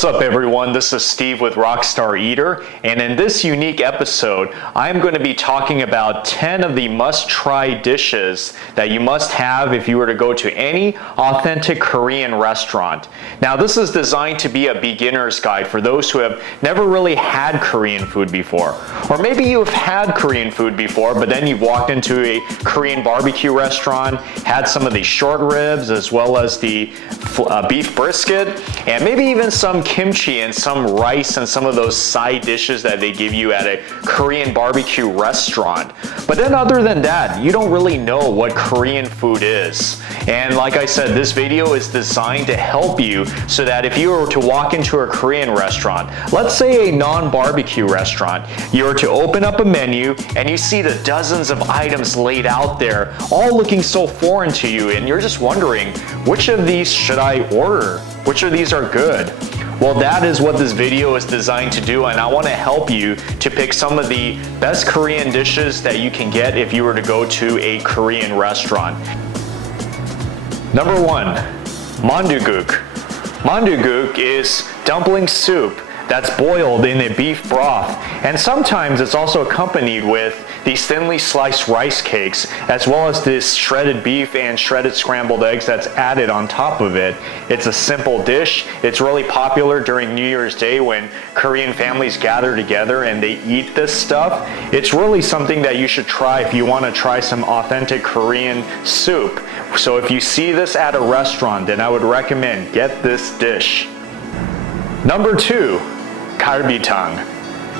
What's up everyone, this is Steve with Rockstar Eater, and in this unique episode, I'm going to be talking about 10 of the must-try dishes that you must have if you were to go to any authentic Korean restaurant. Now this is designed to be a beginner's guide for those who have never really had Korean food before. Or maybe you've had Korean food before, but then you've walked into a Korean barbecue restaurant, had some of the short ribs as well as the beef brisket, and maybe even some kimchi and some rice and some of those side dishes that they give you at a Korean barbecue restaurant. But then other than that, you don't really know what Korean food is. And like I said, this video is designed to help you so that if you were to walk into a Korean restaurant, let's say a non-barbecue restaurant, you were to open up a menu and you see the dozens of items laid out there, all looking so foreign to you, and you're just wondering, which of these should I order? Which of these are good? Well, that is what this video is designed to do, and I want to help you to pick some of the best Korean dishes that you can get if you were to go to a Korean restaurant. Number 1, Mon Dieu Guk. Mon Dieu Guk is dumpling soup that's boiled in a beef broth, and sometimes it's also accompanied with these thinly sliced rice cakes, as well as this shredded beef and shredded scrambled eggs that's added on top of it. It's a simple dish. It's really popular during New Year's Day when Korean families gather together and they eat this stuff. It's really something that you should try if you want to try some authentic Korean soup. So if you see this at a restaurant, then I would recommend get this dish. Number 2, Galbitang.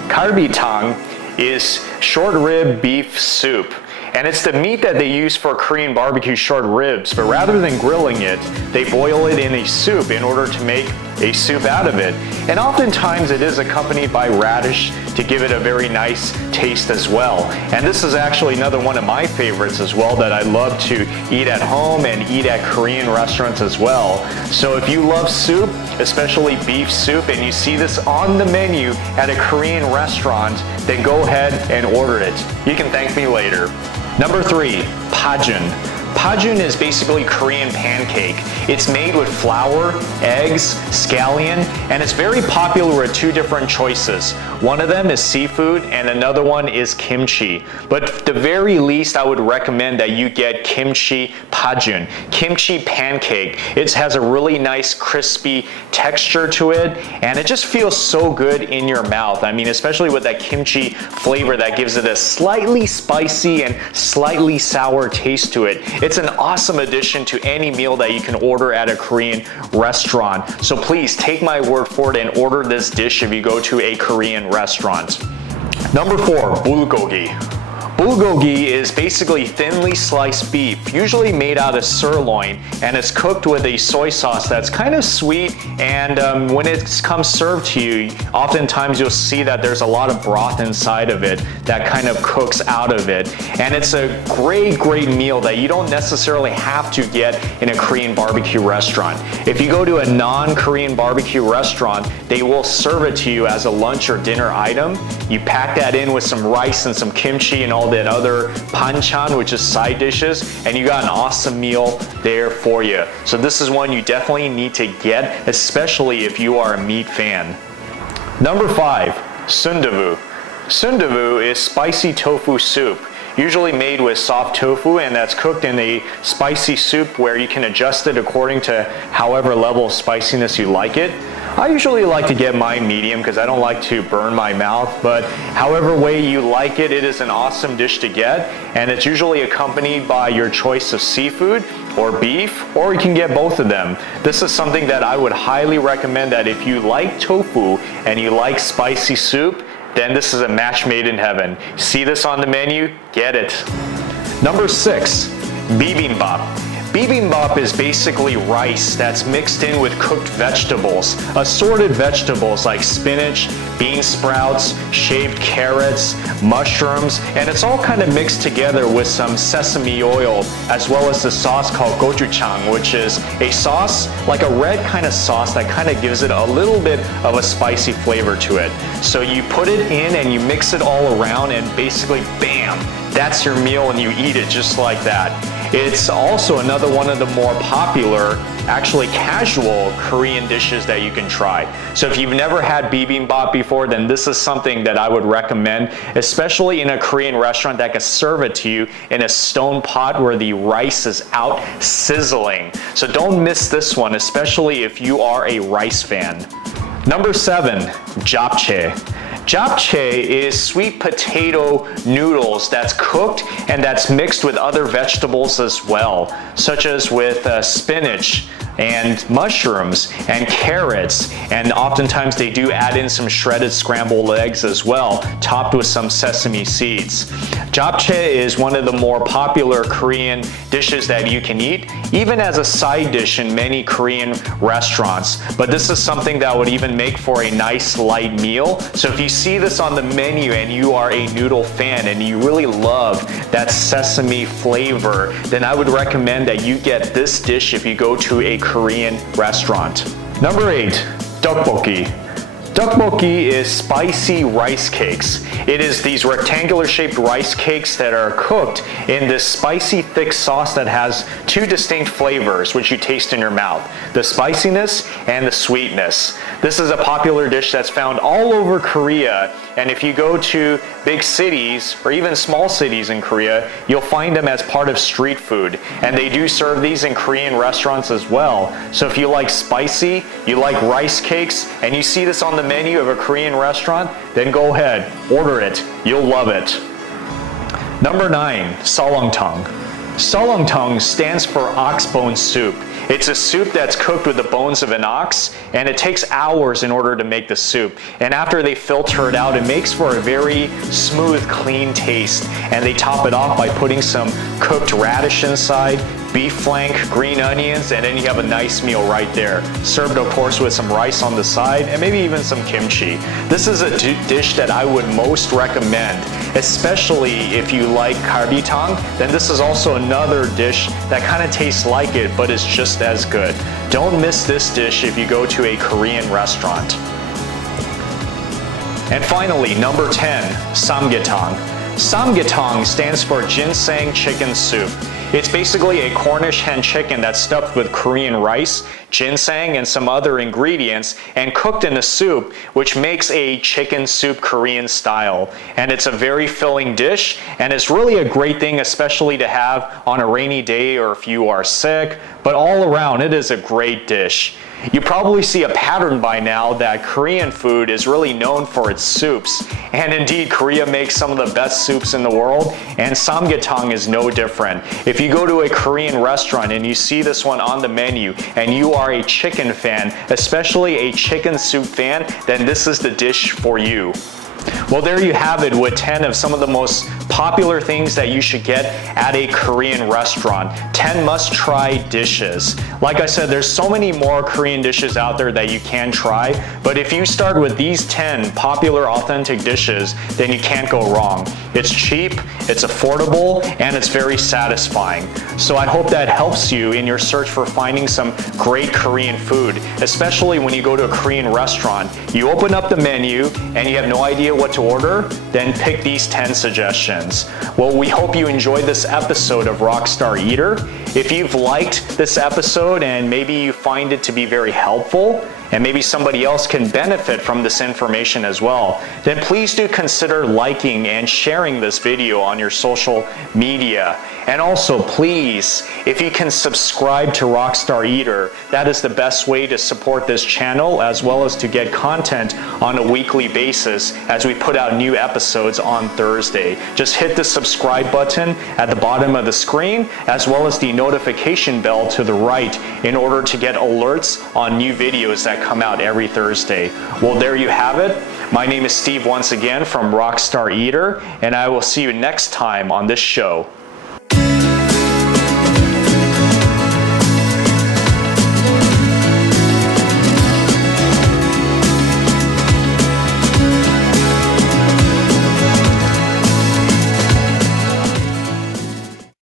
Galbitang is short rib beef soup, and it's the meat that they use for Korean barbecue short ribs, but rather than grilling it, they boil it in a soup in order to make a soup out of it. And oftentimes it is accompanied by radish to give it a very nice taste as well. And this is actually another one of my favorites as well that I love to eat at home and eat at Korean restaurants as well. So if you love soup, especially beef soup, and you see this on the menu at a Korean restaurant, then go ahead and order it. You can thank me later. Number 3, Hajin. Hajin is basically Korean pancake. It's made with flour, eggs, scallion, and it's very popular with 2 different choices. One of them is seafood and another one is kimchi. But at the very least, I would recommend that you get kimchi Hajin, kimchi pancake. It has a really nice crispy texture to it, and it just feels so good in your mouth. I mean, especially with that kimchi flavor that gives it a slightly spicy and slightly sour taste to it. It's an awesome addition to any meal that you can order at a Korean restaurant. So please take my word for it and order this dish if you go to a Korean restaurant. Number 4, Bulgogi. Bulgogi is basically thinly sliced beef, usually made out of sirloin, and it's cooked with a soy sauce that's kind of sweet, and when it comes served to you, oftentimes you'll see that there's a lot of broth inside of it that kind of cooks out of it. And it's a great meal that you don't necessarily have to get in a Korean barbecue restaurant. If you go to a non-Korean barbecue restaurant, they will serve it to you as a lunch or dinner item. You pack that in with some rice and some kimchi and all that other banchan, which is side dishes, and you got an awesome meal there for you. So this is one you definitely need to get, especially if you are a meat fan. Number 5, sundavu. Sundavu is spicy tofu soup, usually made with soft tofu, and that's cooked in a spicy soup where you can adjust it according to however level of spiciness you like it. I usually like to get mine medium because I don't like to burn my mouth, but however way you like it, it is an awesome dish to get, and it's usually accompanied by your choice of seafood or beef, or you can get both of them. This is something that I would highly recommend, that if you like tofu and you like spicy soup, then this is a match made in heaven. See this on the menu? Get it. Number 6, Bibimbap. Bibimbap is basically rice that's mixed in with cooked vegetables, assorted vegetables like spinach, bean sprouts, shaved carrots, mushrooms, and it's all kind of mixed together with some sesame oil, as well as the sauce called gochujang, which is a sauce, like a red kind of sauce that kind of gives it a little bit of a spicy flavor to it. So you put it in and you mix it all around, and basically, bam, that's your meal and you eat it just like that. It's also another one of the more popular, actually casual Korean dishes that you can try. So if you've never had bibimbap before, then this is something that I would recommend, especially in a Korean restaurant that can serve it to you in a stone pot where the rice is out sizzling. So don't miss this one, especially if you are a rice fan. Number 7, Japchae. Japchae is sweet potato noodles that's cooked and that's mixed with other vegetables as well, such as with spinach and mushrooms and carrots, and oftentimes they do add in some shredded scrambled eggs as well, topped with some sesame seeds. Japchae is one of the more popular Korean dishes that you can eat, even as a side dish in many Korean restaurants. But this is something that would even make for a nice light meal. So if you see this on the menu and you are a noodle fan and you really love that sesame flavor, then I would recommend that you get this dish if you go to a Korean restaurant. Number 8, tteokbokki. Tteokbokki is spicy rice cakes. It is these rectangular shaped rice cakes that are cooked in this spicy thick sauce that has two distinct flavors which you taste in your mouth, the spiciness and the sweetness. This is a popular dish that's found all over Korea, and if you go to big cities or even small cities in Korea, you'll find them as part of street food, and they do serve these in Korean restaurants as well. So if you like spicy, you like rice cakes, and you see this on the menu of a Korean restaurant, then go ahead, order it. You'll love it. Number 9, Long Tong. Tong stands for ox bone soup. It's a soup that's cooked with the bones of an ox, and it takes hours in order to make the soup. And after they filter it out, it makes for a very smooth, clean taste. And they top it off by putting some cooked radish inside, beef flank, green onions, and then you have a nice meal right there. Served, of course, with some rice on the side and maybe even some kimchi. This is a dish that I would most recommend, especially if you like garbitang. Then this is also another dish that kind of tastes like it, but is just as good. Don't miss this dish if you go to a Korean restaurant. And finally, number 10, samgyetang. Samgyetang stands for ginseng chicken soup. It's basically a Cornish hen chicken that's stuffed with Korean rice, ginseng, and some other ingredients, and cooked in a soup, which makes a chicken soup Korean style. And it's a very filling dish, and it's really a great thing, especially to have on a rainy day or if you are sick. But all around, it is a great dish. You probably see a pattern by now that Korean food is really known for its soups. And indeed, Korea makes some of the best soups in the world, and samgyetang is no different. If you go to a Korean restaurant and you see this one on the menu and you are a chicken fan, especially a chicken soup fan, then this is the dish for you. Well, there you have it with 10 of some of the most popular things that you should get at a Korean restaurant. 10 must-try dishes. Like I said, there's so many more Korean dishes out there that you can try, but if you start with these 10 popular authentic dishes, then you can't go wrong. It's cheap, it's affordable, and it's very satisfying. So I hope that helps you in your search for finding some great Korean food, especially when you go to a Korean restaurant. You open up the menu and you have no idea what to order, then pick these 10 suggestions. Well, we hope you enjoyed this episode of Rockstar Eater. If you've liked this episode and maybe you find it to be very helpful, and maybe somebody else can benefit from this information as well, then please do consider liking and sharing this video on your social media. And also, please, if you can subscribe to Rockstar Eater, that is the best way to support this channel, as well as to get content on a weekly basis as we put out new episodes on Thursday. Just hit the subscribe button at the bottom of the screen, as well as the notification bell to the right, in order to get alerts on new videos that come out every Thursday. Well, there you have it. My name is Steve once again from Rockstar Eater, and I will see you next time on this show.